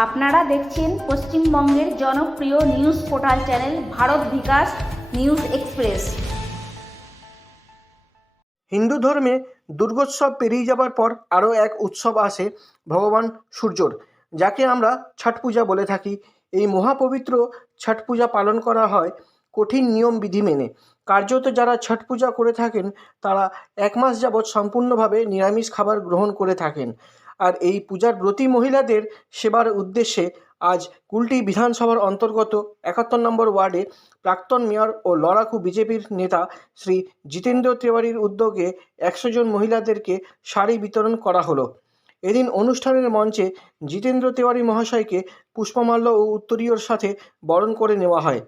আপনারা দেখছেন পশ্চিমবঙ্গের জনপ্রিয় নিউজ পোর্টাল চ্যানেল ভারত বিকাশ নিউজ এক্সপ্রেস। হিন্দু ধর্মে দুর্গোৎসব পেরিয়ে যাবার পর আরও এক উৎসব আসে ভগবান সূর্যর, যাকে আমরা ছট পূজা বলে থাকি। এই মহাপবিত্র ছট পূজা পালন করা হয় কঠিন নিয়ম বিধি মেনে। কার্যত যারা ছট পূজা করে থাকেন তারা 1 মাস যাবৎ সম্পূর্ণভাবে নিরামিষ খাবার গ্রহণ করে থাকেন। আর এই পূজার ব্রতী মহিলাদের সেবার উদ্দেশ্যে আজ কুলটি বিধানসভার অন্তর্গত 71 নম্বর ওয়ার্ডে প্রাক্তন মেয়র ও লড়াকু বিজেপির নেতা শ্রী জিতেন্দ্র তিওয়ারির উদ্যোগে 100 জন মহিলাদেরকে শাড়ি বিতরণ করা হলো। এদিন অনুষ্ঠানের মঞ্চে জিতেন্দ্র তিওয়ারি মহাশয়কে পুষ্পমাল্য ও উত্তরীয়র সাথে বরণ করে নেওয়া হয়।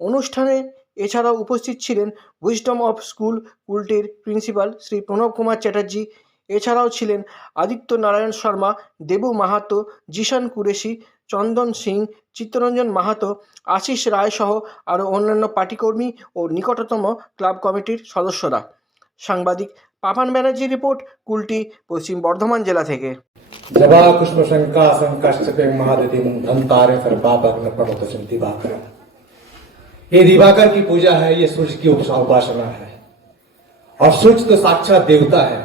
অনুষ্ঠানে এছাড়াও উপস্থিত ছিলেন উইজডম অফ স্কুল কুলটির প্রিন্সিপাল শ্রী প্রণব কুমার চ্যাটার্জি। এছাড়াও ছিলেন আদিত্য নারায়ণ শর্মা, দেবু মাহাতো, জিশান কুরেশি, চন্দন সিং, চিত্তরঞ্জন মাহাতো, আশিস রায় সহ আরও অন্যান্য পার্টিকর্মী ও নিকটতম ক্লাব কমিটির সদস্যরা। সাংবাদিক পাপান ব্যানার্জি রিপোর্ট, কুলটি, পশ্চিম বর্ধমান জেলা থেকে। जबा पुष्प शंका संकाश्चपे महादति धनतारे फिर बाबक न प्रमोद दिवाकर। ये दिवाकर की पूजा है, ये सूर्य की उपासना है। और सूर्य तो साक्षात देवता है।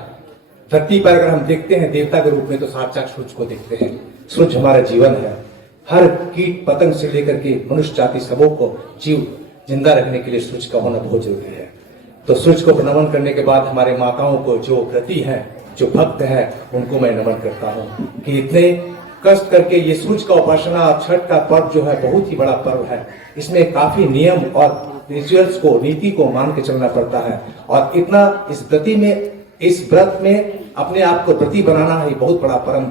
धरती पर अगर हम देखते हैं देवता के रूप में तो साक्षात सूर्य को देखते हैं। सूर्य हमारा जीवन है। हर कीट पतंग से लेकर के मनुष्य जाति सबों को जीव जिंदा रखने के लिए सूर्य का होना बहुत जरूरी है। तो सूर्य को नमन करने के बाद हमारे माताओं को जो व्रती है, जो भक्त है, उनको मैं नमन करता हूँ कि इतने कष्ट करके ये सूर्य का उपासना और छठ का पर्व जो है बहुत ही बड़ा पर्व है। इसमें काफी नियम और रिचुअल्स को, नीति को मान के चलना पड़ता है। और इतना इस व्रती में, इस व्रत में अपने आप को व्रती बनाना ही बहुत बड़ा परम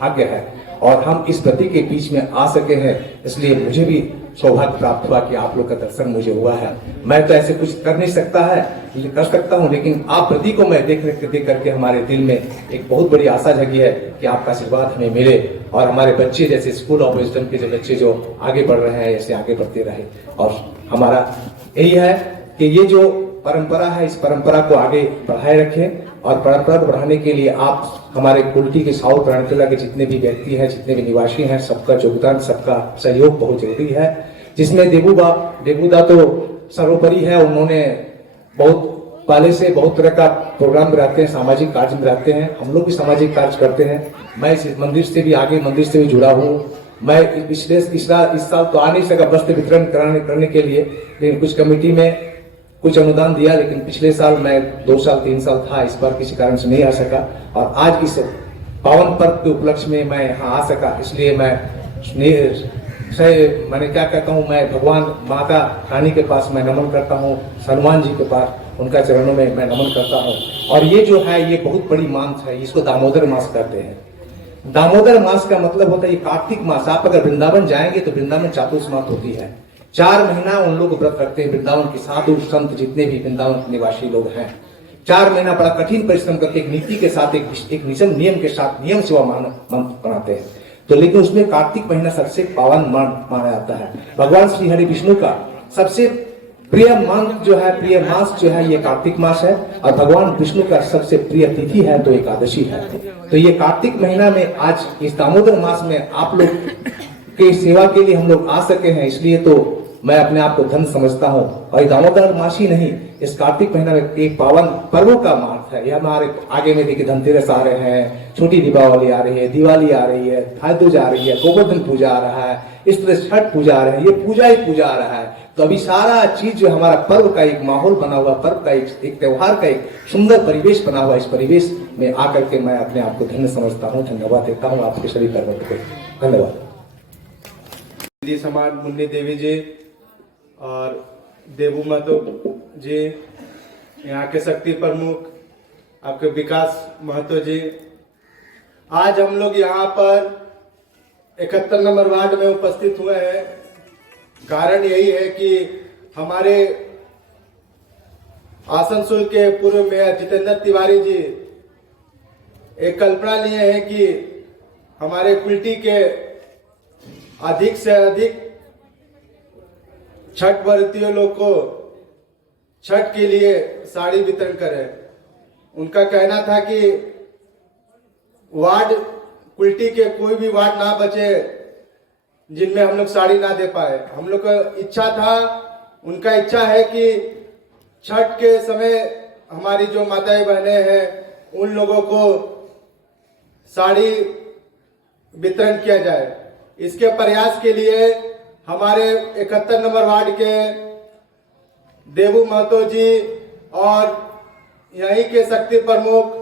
भाग्य है। और हम इस व्रती के बीच में आ सके हैं, इसलिए मुझे भी सौभाग्य प्राप्त हुआ कि आप लोग का दर्शन मुझे हुआ है। मैं तो ऐसे कुछ कर नहीं सकता है, कर सकता हूँ, लेकिन आप व्रती को मैं देख करके हमारे दिल में एक बहुत बड़ी आशा जगी है कि आपका आशीर्वाद हमें मिले और हमारे बच्चे जैसे स्कूल ऑफ विजडम के जो बच्चे जो आगे बढ़ रहे हैं ऐसे आगे बढ़ते रहे। और हमारा यही है कि ये जो परंपरा है इस परंपरा को आगे बढ़ाए रखें। और परंपरा को बढ़ाने के लिए आप हमारे कुलटी के साउथ प्रांतला के जितने भी व्यक्ति हैं, जितने भी निवासी हैं, सबका योगदान, सबका सहयोग बहुत जरूरी है। जिसमें देबूदा तो सर्वोपरि है। उन्होंने बहुत पहले से बहुत तरह का प्रोग्राम में रहते हैं, सामाजिक कार्य में रहते हैं। हम लोग भी सामाजिक कार्य करते हैं। मैं इस मंदिर से भी आगे मंदिर से भी जुड़ा हूँ। मैं पिछले इस साल तो आ नहीं सका वस्त्र वितरण करने के लिए, लेकिन कुछ कमेटी में कुछ अनुदान दिया, लेकिन पिछले साल मैं 2 साल 3 साल था, इस बार किसी कारण से नहीं आ सका। और आज इस पावन पर्व के उपलक्ष्य में मैं यहाँ आ सका, इसलिए मैंने क्या कहता हूँ, मैं भगवान माता रानी के पास मैं नमन करता हूँ, हनुमान जी के पास उनका चरणों में मैं नमन करता हूँ। और ये जो है ये बहुत बड़ी मास है, इसको दामोदर मास कहते हैं। दामोदर मास का मतलब होता है ये कार्तिक मास। आप अगर वृंदावन जाएंगे तो वृंदावन चातुर्मास होती है, 4 महीना उन लोग व्रत रखते हैं। वृंदावन के साधु संत जितने भी वृंदावन निवासी लोग हैं, 4 महीना बड़ा कठिन परिश्रम करके एक नीति के साथ एक नियम के साथ नियम सेवा मंत्र बनाते हैं। तो लेकिन उसमें कार्तिक महीना सबसे पावन माना जाता है। भगवान श्री हरि विष्णु का सबसे प्रिय मंत्र जो है, प्रिय मास जो है ये कार्तिक मास है। और भगवान विष्णु का सबसे प्रिय तिथि है तो एकादशी है। तो ये कार्तिक महीना में आज इस दामोदर मास में आप लोग की सेवा के लिए हम लोग आ सके हैं, इसलिए तो मैं अपने आप को धन्य समझता हूँ। और दामोदर मास ही नहीं, इस कार्तिक महीना में एक पावन पर्वों का मास है। यह हमारे आगे में देखिए धनतेरस आ रहे हैं, छोटी दीपावली आ रही है, दिवाली आ रही है, भाई दूज आ रही है, गोवर्धन पूजा आ रहा है, इस तरह छठ पूजा आ रहा है, ये पूजा ही पूजा आ रहा है। तो अभी सारा चीज जो हमारा पर्व का एक माहौल बना हुआ, पर्व का एक त्योहार का एक सुंदर परिवेश बना हुआ, इस परिवेश में आकर के मैं अपने आप को धन्य समझता हूँ। धन्यवाद देता हूँ आपके सभी कर्मों को। धन्यवाद। समाज मुन्नी देवी जी और देबू महतो जी, यहाँ के शक्ति प्रमुख आपके विकास महतो जी, आज हम लोग यहाँ पर 71 नंबर वार्ड में उपस्थित हुए हैं। कारण यही है कि हमारे आसनसोल के पूर्व मेयर जितेंद्र तिवारी जी एक कल्पना लिए हैं कि हमारे कुलटी के अधिक से अधिक छठ व्रतियों लोग को छठ के लिए साड़ी वितरण करें। उनका कहना था कि वार्ड कुलटी के कोई भी वार्ड ना बचे जिनमें हम लोग साड़ी ना दे पाए। हम लोग का इच्छा था, उनका इच्छा है कि छठ के समय हमारी जो माताएं बहनें हैं उन लोगों को साड़ी वितरण किया जाए। इसके प्रयास के लिए हमारे 71 नंबर वार्ड के देवू महतो जी और यहीं के शक्ति प्रमुख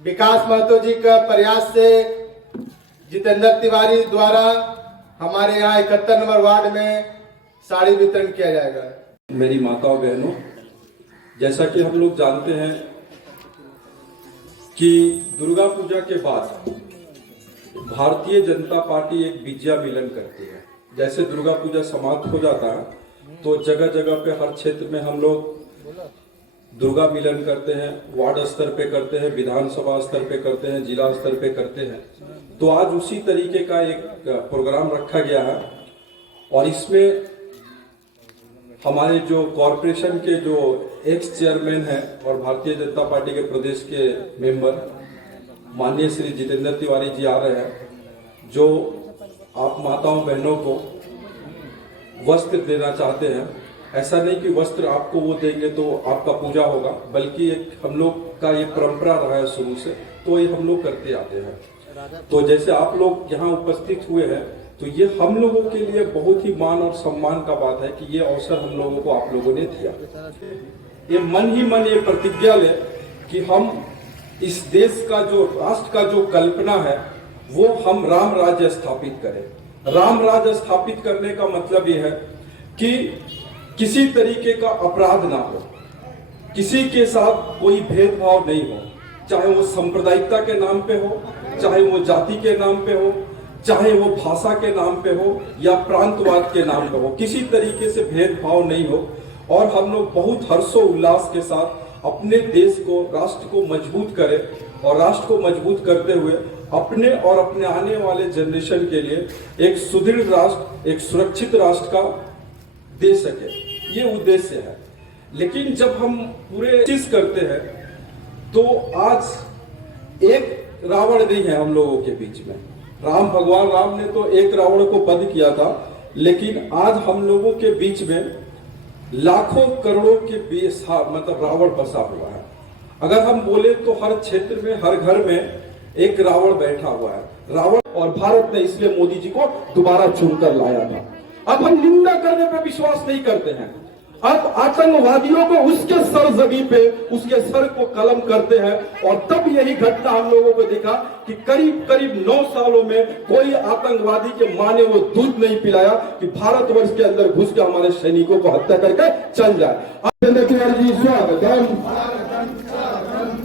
विकास महतो जी का प्रयास से जितेंद्र तिवारी द्वारा हमारे यहाँ 71 नंबर वार्ड में साड़ी वितरण किया जाएगा। मेरी माताओं बहनों, जैसा कि हम लोग जानते हैं कि दुर्गा पूजा के बाद भारतीय जनता पार्टी एक विजया मिलन करती है। जैसे दुर्गा पूजा समाप्त हो जाता है तो जगह जगह पे हर क्षेत्र में हम लोग दुर्गा मिलन करते हैं, वार्ड स्तर पे करते हैं, विधानसभा स्तर पे करते हैं, जिला स्तर पे करते हैं। तो आज उसी तरीके का एक प्रोग्राम रखा गया है और इसमें हमारे जो कॉरपोरेशन के जो एक्स चेयरमैन हैं और भारतीय जनता पार्टी के प्रदेश के मेंबर माननीय श्री जितेंद्र तिवारी जी आ रहे हैं, जो आप माताओं बहनों को वस्त्र देना चाहते हैं। ऐसा नहीं कि वस्त्र आपको वो देंगे तो आपका पूजा होगा, बल्कि एक हम लोग का ये परंपरा रहा है शुरू से, तो ये हम लोग करते आते हैं। तो जैसे आप लोग यहाँ उपस्थित हुए हैं तो ये हम लोगों के लिए बहुत ही मान और सम्मान का बात है कि ये अवसर हम लोगों को आप लोगों ने दिया। ये मन ही मन ये प्रतिज्ञा ले कि हम इस देश का जो राष्ट्र का जो कल्पना है वो हम राम राज्य स्थापित करें। राम राज्य स्थापित करने का मतलब ये है कि किसी तरीके का अपराध ना हो, किसी के साथ कोई भेदभाव नहीं हो, चाहे वो सांप्रदायिकता के नाम पे हो, चाहे वो जाति के नाम पे हो, चाहे वो भाषा के नाम पे हो या प्रांतवाद के नाम पे हो, किसी तरीके से भेदभाव नहीं हो। और हम लोग बहुत हर्षोल्लास के साथ अपने देश को, राष्ट्र को मजबूत करें और राष्ट्र को मजबूत करते हुए अपने और अपने आने वाले जनरेशन के लिए एक सुदृढ़ राष्ट्र, एक सुरक्षित राष्ट्र का दे सके, ये उद्देश्य है। लेकिन जब हम पूरे चीज करते हैं तो आज एक रावण नहीं है हम लोगों के बीच में। राम भगवान राम ने तो एक रावण को वध किया था, लेकिन आज हम लोगों के बीच में लाखों करोड़ों के मतलब रावण बसा हुआ है। अगर हम बोले तो हर क्षेत्र में, हर घर में एक रावण बैठा हुआ है। रावण, और भारत ने इसलिए मोदी जी को दोबारा चुनकर लाया था। अब हम निंदा करने पे विश्वास नहीं करते हैं। अब आतंकवादियों को उसके सरजमी पे, उसके सर को कलम करते हैं। और तब यही घटना हम लोगों को दिखा कि करीब करीब 9 सालों में कोई आतंकवादी के मां ने वो दूध नहीं पिलाया कि भारतवर्ष के अंदर घुस के हमारे सैनिकों को हत्या करके चल जाए। जी स्वागतम,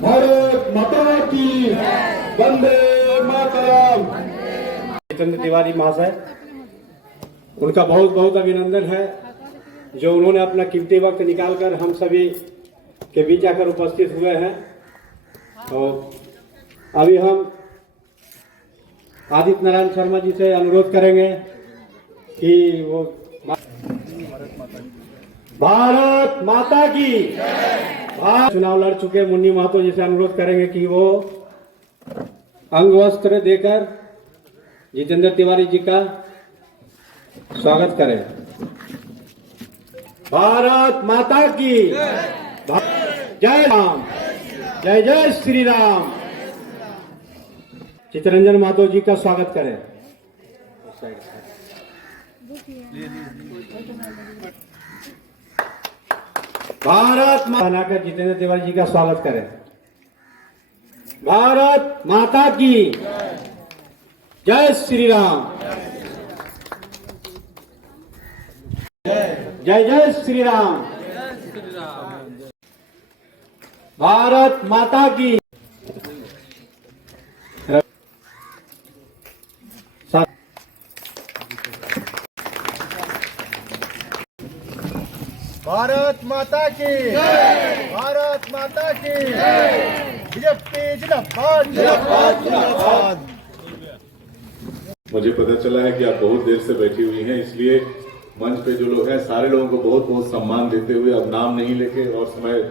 भारत माता की वंदे मातरम। जितेंद्र तिवारी महाशय, उनका बहुत बहुत अभिनंदन है जो उन्होंने अपना कीमती वक्त निकालकर हम सभी के बीच आकर उपस्थित हुए हैं। और अभी हम आदित्य नारायण शर्मा जी से अनुरोध करेंगे कि वो भारत माता की चुनाव लड़ चुके मुन्नी महतो जी से अनुरोध करेंगे कि वो अंग वस्त्र देकर जितेंद्र तिवारी जी का स्वागत करें। भारत माता की जय राम, जय जय श्री राम। चितरंजन महतो जी का स्वागत करें। भारत माता का जितेंद्र तिवारी जी का स्वागत करें। भारत माता की जय श्री राम, जय जय श्री राम। भारत माता की भारत माता की, भारत माता की जिंदाबाद। मुझे पता चला है कि आप बहुत देर से बैठी हुई हैं, इसलिए मंच पे जो लोग हैं सारे लोगों को बहुत बहुत सम्मान देते हुए अब नाम नहीं लेके और समय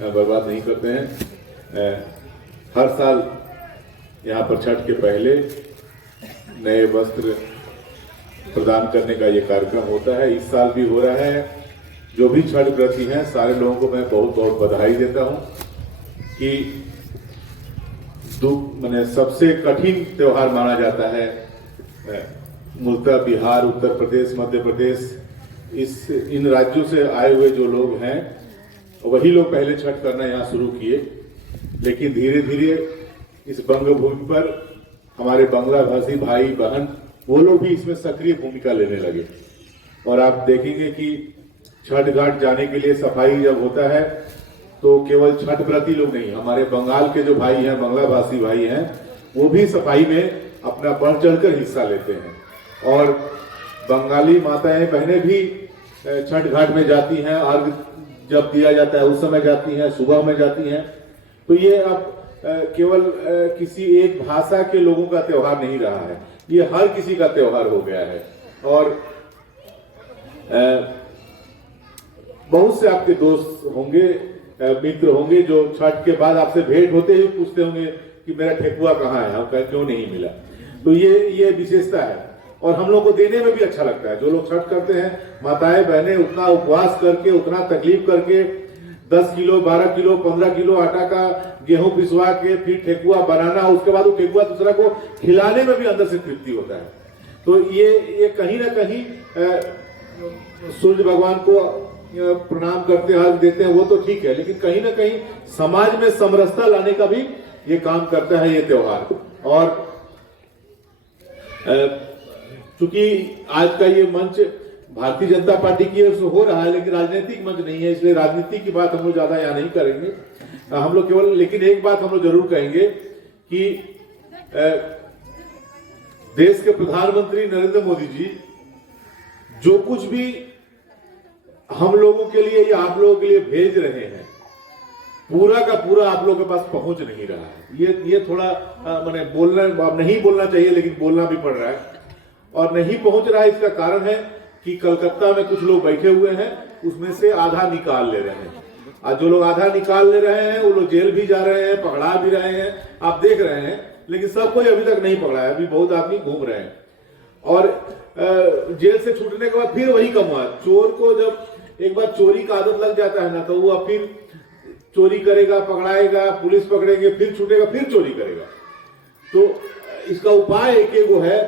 बर्बाद नहीं करते हैं। हर साल यहाँ पर छठ के पहले नए वस्त्र प्रदान करने का ये कार्यक्रम होता है। इस साल भी हो रहा है। जो भी छठ व्रती हैं सारे लोगों को मैं बहुत बहुत बधाई देता हूं कि मैंने सबसे कठिन त्योहार माना जाता है मूलतः बिहार, उत्तर प्रदेश, मध्य प्रदेश, इन राज्यों से आए हुए जो लोग हैं वही लोग पहले छठ करना यहाँ शुरू किए, लेकिन धीरे धीरे इस बंगभूमि पर हमारे बांग्ला भाषी भाई बहन वो लोग भी इसमें सक्रिय भूमिका लेने लगे। और आप देखेंगे कि छठ घाट जाने के लिए सफाई जब होता है तो केवल छठ व्रती लोग नहीं, हमारे बंगाल के जो भाई हैं, बांग्ला भाषी भाई हैं, वो भी सफाई में अपना बढ़ चढ़कर हिस्सा लेते हैं। और बंगाली माताएं बहनें भी छठ घाट में जाती हैं, अर्घ जब दिया जाता है उस समय जाती हैं, सुबह में जाती हैं। तो ये अब केवल किसी एक भाषा के लोगों का त्योहार नहीं रहा है, ये हर किसी का त्योहार हो गया है। और बहुत से आपके दोस्त होंगे, मित्र होंगे जो छठ के बाद आपसे भेंट होते ही पूछते होंगे कि मेरा ठेकुआ कहाँ है, आपका क्यों नहीं मिला। तो ये विशेषता है और हम लोग को देने में भी अच्छा लगता है। जो लोग छठ करते हैं, माताएं बहनें उतना उपवास करके, उतना तकलीफ करके 10 किलो, 12 किलो, 15 किलो आटा का गेहूं पिसवा के फिर ठेकुआ बनाना, उसके बाद वो ठेकुआ दूसरा को खिलाने में भी अंदर से तृप्ति होता है। तो ये कहीं ना कहीं सूर्य भगवान को प्रणाम करते अर्घ देते हैं, वो तो ठीक है, लेकिन कहीं ना कहीं समाज में समरसता लाने का भी ये काम करता है ये त्योहार। और चूंकि आज का ये मंच भारतीय जनता पार्टी की ओर से हो रहा है, लेकिन राजनीतिक मंच नहीं है, इसलिए राजनीति की बात हम लोग ज्यादा यहाँ नहीं करेंगे। हम लोग केवल, लेकिन एक बात हम लोग जरूर कहेंगे कि देश के प्रधानमंत्री नरेंद्र मोदी जी जो कुछ भी हम लोगों के लिए या आप लोगों के लिए भेज रहे हैं, पूरा का पूरा आप लोगों के पास पहुंच नहीं रहा है। ये थोड़ा मैंने बोलना नहीं बोलना चाहिए, लेकिन बोलना भी पड़ रहा है। और नहीं पहुंच रहा है, इसका कारण है कि कलकत्ता में कुछ लोग बैठे हुए हैं, उसमें से आधा निकाल ले रहे हैं। आज जो लोग आधा निकाल ले रहे हैं वो लोग जेल भी जा रहे हैं, पकड़ा भी रहे हैं, आप देख रहे हैं, लेकिन सब कोई अभी तक नहीं पकड़ा है। अभी बहुत आदमी घूम रहे हैं और जेल से छूटने के बाद फिर वही कमा। चोर को जब एक बार चोरी का आदत लग जाता है ना, तो वो फिर चोरी करेगा, पकड़ाएगा, पुलिस पकड़ेंगे, फिर छूटेगा, फिर चोरी करेगा। तो इसका उपाय एक वो है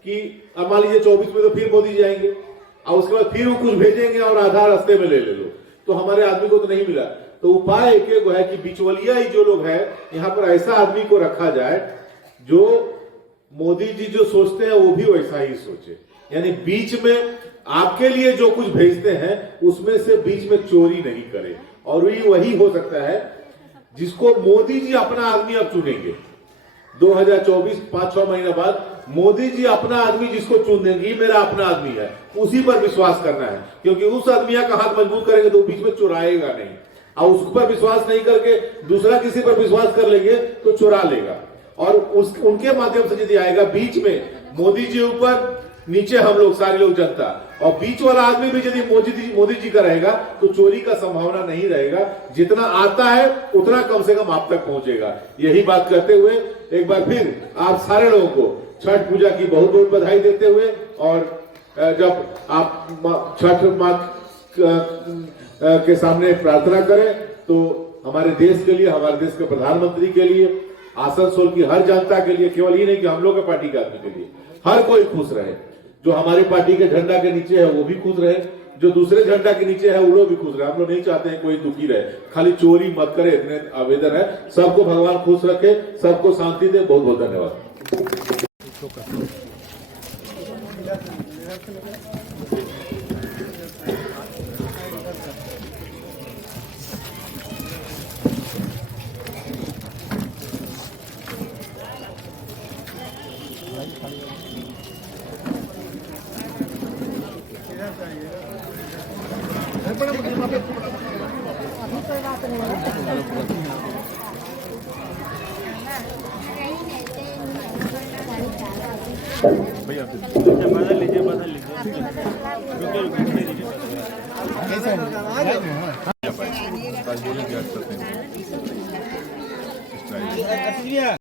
कि अब मान लीजिए 24 में तो फिर मोदी जाएंगे और उसके बाद फिर वो कुछ भेजेंगे और आधा रास्ते में ले लो, तो हमारे आदमी को तो नहीं मिला। तो उपाय एक है कि बिचवलिया ही जो लोग हैं, यहाँ पर ऐसा आदमी को रखा जाए जो मोदी जी जो सोचते हैं वो भी वैसा ही सोचे। यानी बीच में आपके लिए जो कुछ भेजते हैं उसमें से बीच में चोरी नहीं करे। और वही हो सकता है जिसको मोदी जी अपना आदमी अब चुनेंगे। 2024 5-6 महीने बाद मोदी जी अपना आदमी जिसको चुन देंगे, मेरा अपना आदमी है, उसी पर विश्वास करना है। क्योंकि उस आदमी का हाथ मजबूत करेंगे तो बीच में चुराएगा नहीं, और उस पर विश्वास नहीं करके दूसरा किसी पर विश्वास कर लेंगे तो चुरा लेगा। और उनके माध्यम से यदि आएगा बीच में, मोदी जी ऊपर, नीचे हम लोग सारे लोग जनता, और बीच वाला आदमी भी यदि मोदी जी का रहेगा तो चोरी का संभावना नहीं रहेगा। जितना आता है उतना कम से कम आप तक पहुंचेगा। यही बात करते हुए एक बार फिर आप सारे लोगों को छठ पूजा की बहुत बहुत बधाई देते हुए, और जब आप छठ माँ के सामने प्रार्थना करें तो हमारे देश के लिए, हमारे देश के प्रधानमंत्री के लिए, आसनसोल की हर जनता के लिए, केवल ये नहीं कि हम लोग के पार्टी के आदमी के लिए, हर कोई खुश रहे। जो हमारी पार्टी के झंडा के नीचे है वो भी खुश रहे, जो दूसरे झंडा के नीचे है वो लोग भी खुश रहे। हम लोग नहीं चाहते हैं कोई दुखी रहे, खाली चोरी मत करे, इतने आवेदन है। सबको भगवान खुश रखे, सबको शांति दे। बहुत बहुत धन्यवाद। बदल लीजिए